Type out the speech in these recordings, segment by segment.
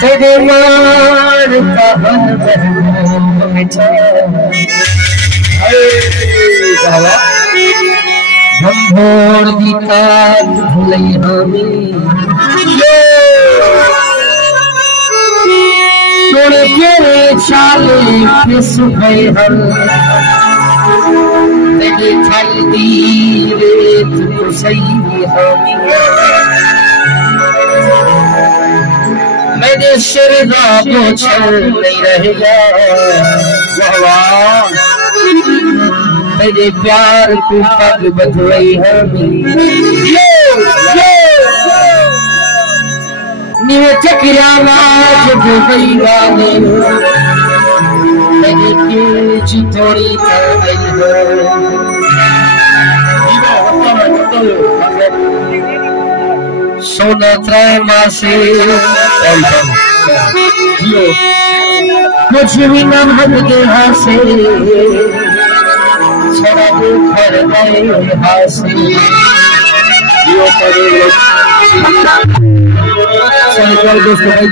तेरे मार का भंभोर दी काट भुलई हमें तोड़े तेरे चाले के सुबह हम तेरे थल दी रेत को सही हमें मेरे सिर का पोछल नहीं रहेगा मेरे प्यार को पग बदलई हमें नीवे चकियाना जब गई गाने मेरे की थोड़ी गई सोना त्राय मासे कुछ भी न हद के हासे छड़ा को घर गए हासे यो करे संवल दोस्तों भाई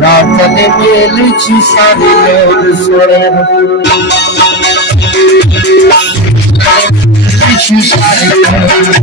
रात ने मेल छी सारे लोग सोए छी सारे